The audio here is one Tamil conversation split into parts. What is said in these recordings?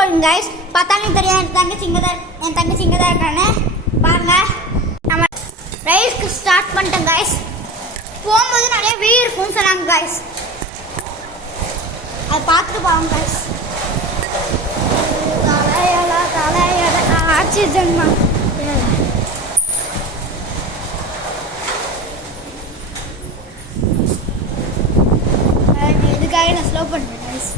போடுங்க கைஸ். பார்த்தாலும் தெரியும் என் தங்கச்சி இங்கே தான் இருக்கானே. பாருங்க, நம்ம ரைஸ்க்கு ஸ்டார்ட் பண்ணிட்டோம் கைஸ். போகும்போது நிறைய வீ இருக்கும்னு சொன்னாங்க கைஸ். அதை பார்த்துட்டு போவாங்க கைஸ். தலையல ஆச்சு ஜன்மா. இதுக்காக நான் ஸ்லோ பண்ணுறேன் கைஸ்.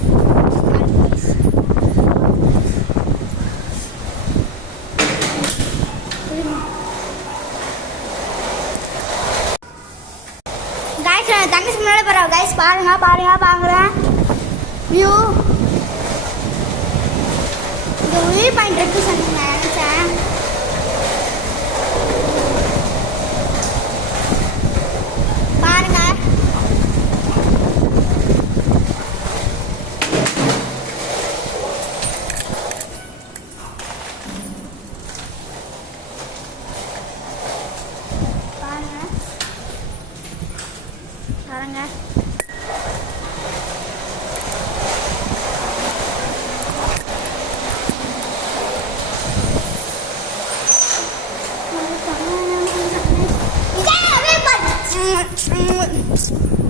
தங்கச்சி முன்னாடி போகிறோம் கைஸ். பாருங்க வியூ. இந்த வியூ பாயிண்ட் இருக்கு சொன்னீங்க நினச்சேன். பாருங்க, பாருங்க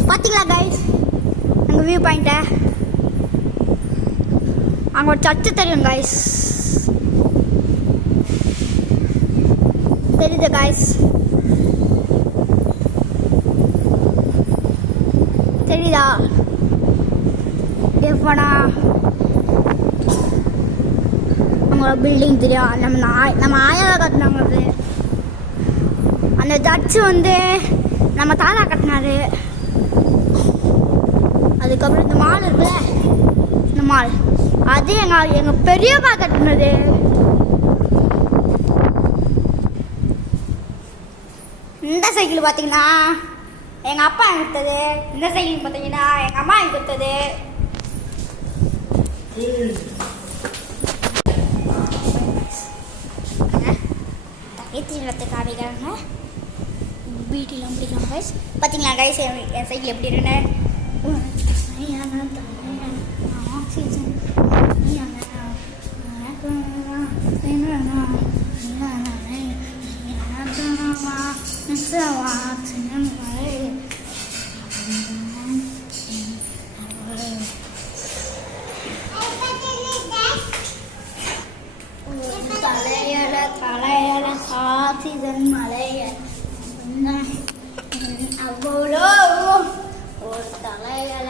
பார்த்தீங்களா கைஸ் அங்கே வியூ பாயிண்ட்டை. அங்கே ஒரு சர்ச்சு தெரியும் கைஸ். தெரியுது கைஸ், தெரியுதா? எப்படா நம்மளோட பில்டிங் தெரியும். நம்ம ஆயாவை கட்டினாங்க. அது அந்த சர்ச்சு வந்து நம்ம தாத்தா கட்டினாரு. அதுக்கப்புறம் இந்த மால் இருக்குல்ல, இந்த மால் அது எங்கள் பெரியப்பா கட்டினது. இந்த சைக்கிள் பார்த்தீங்கன்னா எங்கள் அப்பா கொடுத்தது. இந்த சைக்கிள் பார்த்தீங்கன்னா எங்கள் அம்மா கொடுத்தது. தகைத்து காமிக்கிறாங்க. வீட்டிலாம் பிடிக்கலாம் கைஸ். பார்த்தீங்களா கைஸ் என் சைக்கிள் எப்படி இருக்குன்னு. ஆக்சிஜன் தலையல ஆக்சிஜன் மலைய அவ்வளோ ஒரு தலையல